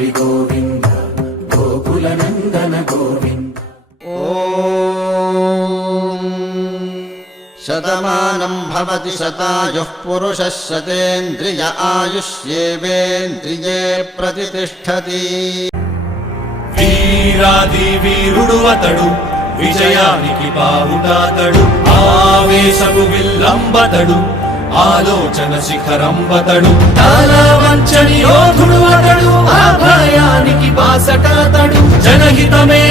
హరి గోవింద గోకుల నందన గోవింద. శతమానం భవతి శతాయుః పురుషः శతేంద్రియ ఆయుష్యేవేంద్రియే ప్రతిష్ఠతి. వీరాది వీరుడు అతడు, విజయానికి బావుటాతడు, ఆవేశపు విల్లంబతడు, ఆలోచన శిఖరంబతడు, తలవంచని యోధుడు అతడు, అభయానికి బాసటాతడు, జనహితమే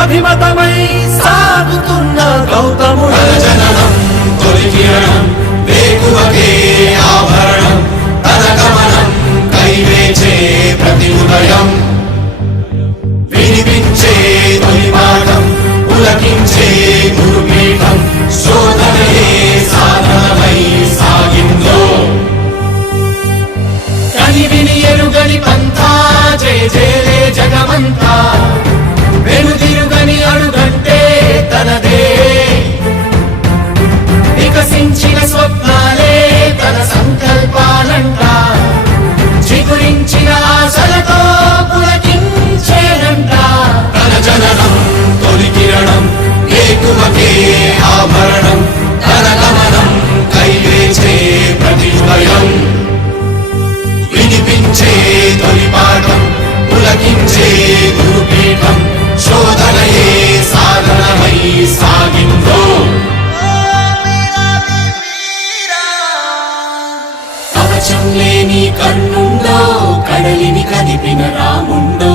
అభిమతమై సాగుతున్న గౌతముడు. జననం తొలికిరణం వేకువకే ఆభరణం, తన గమనం కైవేచే ప్రతి ఉదయం, వినిపించే తొలి పాఠం పులకించే గురుపీఠం, శోధనయే సాధనమై సాగిందో. కని విని ఎరుగని పంథా జయ జయలే జగమంతా, వెనుదిరుగని అడుగంటే తనదే, వికసించిన స్వప్నాలే తన సంకల్పాలంట, చిగురించిన ఆశలతో పులకించేనంట. తన జననం తొలి కిరణం వేకువకే ఆభరణం, తన గమనం కైవేచే ప్రతి ఉదయం, వినిపించే తొలి పాఠం పులకించే గురుపీఠం, శోధనయే సాధనమై సాగిందో. కవచం లేని కన్నుండో, కడలిని కదిపిన రాముండో,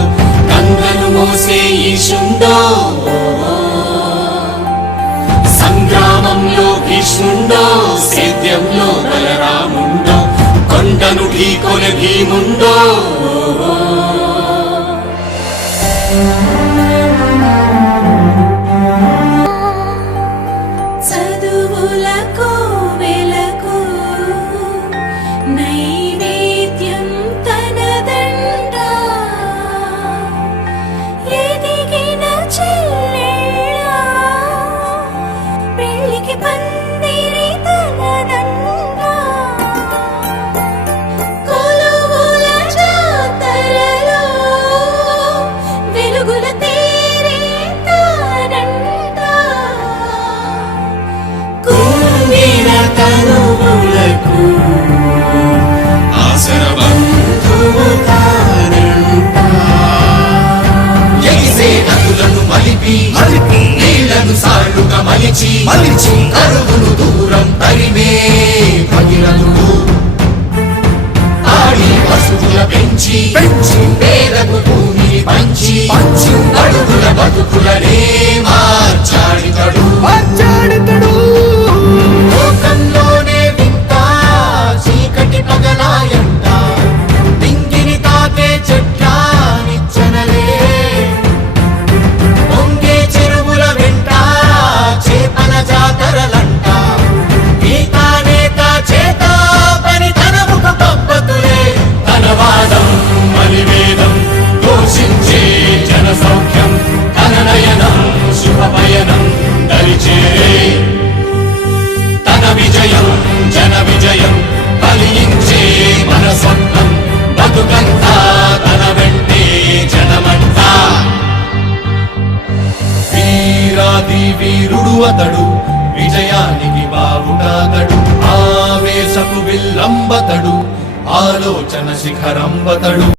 గంగను మోసే ఈశుండో, సంగ్రామంలో భీష్ముండో, సేద్యంలో బలరాముండో, కొండను ఢీకొనే భీముండో. చదువులకు వెలకు నైవేద్యం తనదంట, ఎదిగిన చెల్లెళ్ళ పెళ్ళికి పందిరి తనదంట, కొలువుల జాతరలో వెలుగుల తేరే తానంట, కుంగిన తనువులకు ఆసర బంధువు తానంట. ఎగిసే నదులను మలిపి నీళ్లను సాళ్లుగా మలిచి కరువును దూరం తరిమే భగీరథుడు, ఆడి పశువుల పెంచి పేదకు భూమిని పంచి అడుగుల బతుకులనే మార్చాడితడు. లోకంలోనే వింత చీకటి పగలాయంట, దింగిని తాకే చెట్ల నిచ్చెనలే, పొంగే చెరువుల వెంట చేపల జాతరలంట, గీతానేత చేత పని తన ముఖ పబ్బతులే, తన వాదం మలివేదం ఘోషించే జన సౌఖ్యం, తన నయనం శుభపయనం దరిచేరే, తన విజయం జన విజయం ఫలించే మన స్వప్నం, బతుకంతా తన వెంటే జనమంతా. వీరాది వీరుడు అతడు, విజయానికి బావుటాతడు, ఆవేశపు విల్లంబతడు, ఆలోచన శిఖరంబతడు.